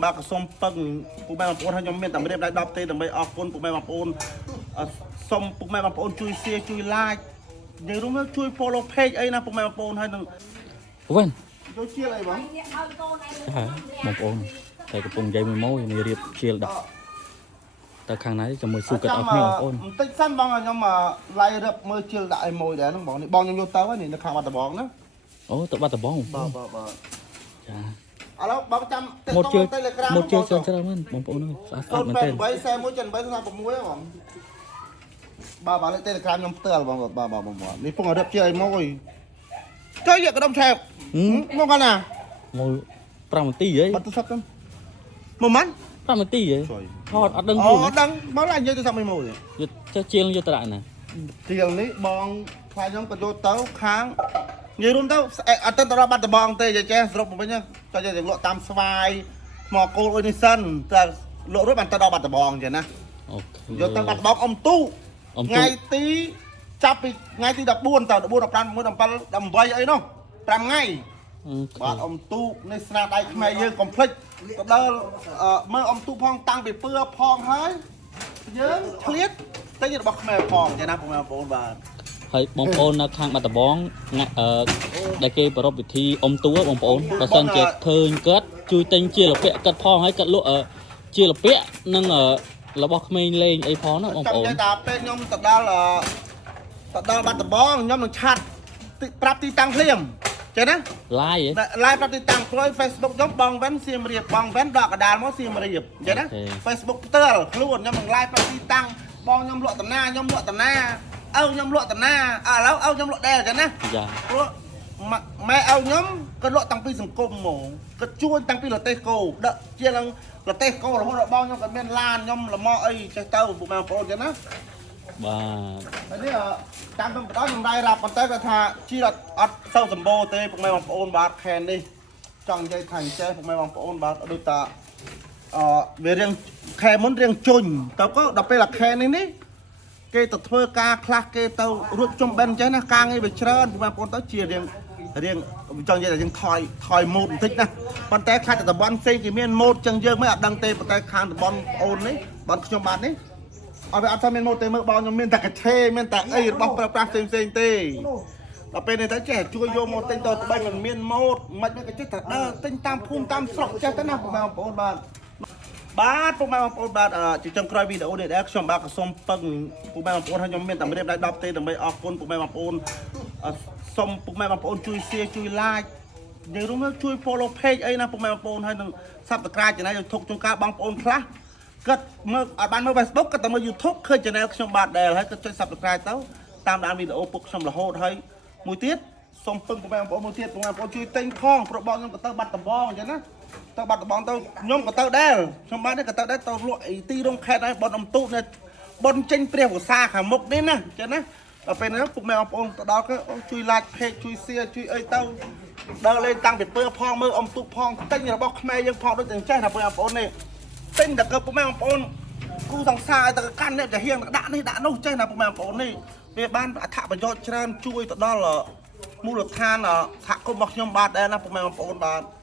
bà có xôm pâng phụ mẹ bằng ôn hay nhóm miền tạm biệt đại đọc tên tạm biệt ở con phụ mẹ bằng ôn xôm phụ mẹ bằng ôn chui xe chui like nhớ đúng không chui follow page ấy na phụ mẹ bằng ôn hay đừng Vâng chui chia lại bóng hả một ôn thầy cái vùng dây mười mối này riệp chia đập ta khang này cho mười xu cật ở nhau ôn tích xăm bong là nhưng mà lại được mưa chia đại mồi để nó bóng này bong trong vô tớ này nó khang mặt bóng đó ố tự bắt tập bóng bờ chà alo bóng trăm một chiều chơi chơi lắm bóng ôn ơi sát mình tên bấy xe mũi chân bấy sang bóng mũi bóng bà lại tên là cam nhom tơ bóng bà đi phong ở đập chơi mồi chơi vậy cái đông xe mông con à ngồi một tí vậy bắt tôi sắp lắm một mắn một tí vậy thọt ở đằng đằng báo lại như tôi xong mày mồi cho chia lên cho ta lại nè tiền ní bong phải nhóm cái vô tấu kháng như đúng tấu ở tên tao bắt được bong tê vậy chứ rộng với nhá cho chơi lộ tam svai mò cô ơi đi sân lộ rốt bàn tao đo bắt được bong vậy nè vô tao bắt bong ông tu ngay tí chắp ngay tí đập buôn tao đập buôn đập đan mới đập vay ấy nó làm ngay bạn ông tu nên sna đây mày như complete đó mơ ông tu phong tăng về pưa phong hết nhớ clip tới giờ bọc mẹ phong vậy nè mẹ phong và ហើយបងប្អូននៅខាងបាត់ដំបងដែលគេប្រពៃពិធីអុំតួបងប្អូនបើសិនជាឃើញគាត់ជួយទិញជាលពាក់គាត់ផងហើយគាត់លក់ជាលពាក់និងរបស់ក្មេងលេងអីផងណាបងប្អូនចាំតែពេលខ្ញុំទៅដល់បាត់ដំបងខ្ញុំនឹងឆាត់ប្រាប់ទីតាំងភ្លាមចេះណា live ហ៎ live ប្រាប់ទីតាំងខ្លួន Facebook ខ្ញុំបងវ៉ាន់សៀមរាបបងវ៉ាន់ដកកដាលមកសៀមរាបចេះណា Facebook ផ្ទាល់ខ្លួនខ្ញុំនឹង live ប្រាប់ទីតាំងបងខ្ញុំលក់តាណាខ្ញុំលក់តាណាអើខ្ញុំលក់តាណាឥឡូវអើខ្ញុំលក់ដែរចឹងណាចាព្រោះម៉ែអើខ្ញុំក៏លក់តាំងពីសង្គមហ្មងក៏ជួញតាំងពីលទេសគោដឹកជាឡើងលទេសគោរហូតដល់បងខ្ញុំក៏មានឡានខ្ញុំលម៉អីចេះទៅពុកម៉ែបងប្អូនចឹងណាបាទហើយនេះតាមទៅបដខ្ញុំដៃរាប់ប៉ុន្តែគាត់ថាជាអត់សូវសម្បូរទេពុកម៉ែបងប្អូនបាទខែននេះចង់និយាយថាអញ្ចេះពុកម៉ែបងប្អូនបាទដូចតាវារៀងខែមុនរៀងជុញទៅក៏ដល់ពេលខែនេះគេទៅធ្វើការខ្លះគេទៅរួចជុំបិណ្ឌអញ្ចឹងណាការងារវាច្រើនបងប្អូនទៅជារៀងចង់និយាយថាយើងថយម៉ូតបន្តិចណាប៉ុន្តែខាត់តែតំបន់ផ្សេងគេមានម៉ូតចឹងយើងមិនអត់ដឹងទេប៉ុន្តែខាងតំបន់អូននេះបងខ្ញុំបាទនេះអត់វាអត់ថាមានម៉ូតទេមើលបងខ្ញុំមានតែកាឆេមានតែអីរបស់ប្រើប្រាស់ផ្សេងទេដល់ពេលនេះទៅចេះជួយយកម៉ូតទិញទៅបែបមិនមានម៉ូតមិនក៏ចេះតែដើរទិញតាមភូមិតាមស្រុកចេះទៅណាបងប្អូនបាទពុកម៉ែបងប្អូនបាទជាចុងក្រោយវីដេអូនេះដែរខ្ញុំបាទក៏សូមពឹងពុកម៉ែបងប្អូនហើយខ្ញុំមានតែរៀបដៃ10ទេដើម្បីអរគុណពុកម៉ែបងប្អូនសូមពុកម៉ែបងប្អូនជួយ share ជួយ like យើងរួមជួយ follow page អីណាពុកម៉ែបងប្អូនហើយនឹង subscribe ចំណែកយើងធុកជួនកាលបងប្អូនខ្លះគាត់មើលអត់បានមើល Facebook គាត់តែមើល YouTube ឃើញ channel ខ្ញុំបាទដែរហើយគាត់ចុច subscribe ទៅតាមដានវីដេអូពុកខ្ញុំរហូតហើយមួយទៀតសូមពឹងពុកម៉ែបងប្អូនមួយទៀតពុកម៉ែបងប្អូនជួយទិញផងព្រោះបងខ្ញុំក៏ទៅបាត់ដំបងអញ្ចឹងណាទៅបាត់ដំបងទៅខ្ញុំក៏ទៅដែរខ្ញុំបាទនេះក៏ទៅដែរទៅលក់អីទីរោងខេត្តហើយបនអំទូនេះបនចេញព្រះវសាខាងមុខនេះណាអញ្ចឹងណាដល់ពេលហ្នឹងពុកម៉ែបងប្អូនទៅដល់ក៏ជួយ like page ជួយ share ជួយអីទៅដើរលេងតាំងពីពើផងមើលអំទូផងទិញរបស់ខ្មែរយើងផងដូចតែចេះណាបងប្អូននេះទិញតែក៏ពុកម៉ែបងប្អូនគូសង្សារឲ្យទៅកាន់នេះតែហៀងដាក់នេះដាក់នោះចេះណាពុកម៉ែបងប្អូននេះវាបានអត្ថប្រយោជន៍ច្រើនជួយទៅដល់មូលដ្ឋានសហគមន៍របស់ខ្ញុំបាទដែរណាពុកម៉ែបងប្អូនបាទ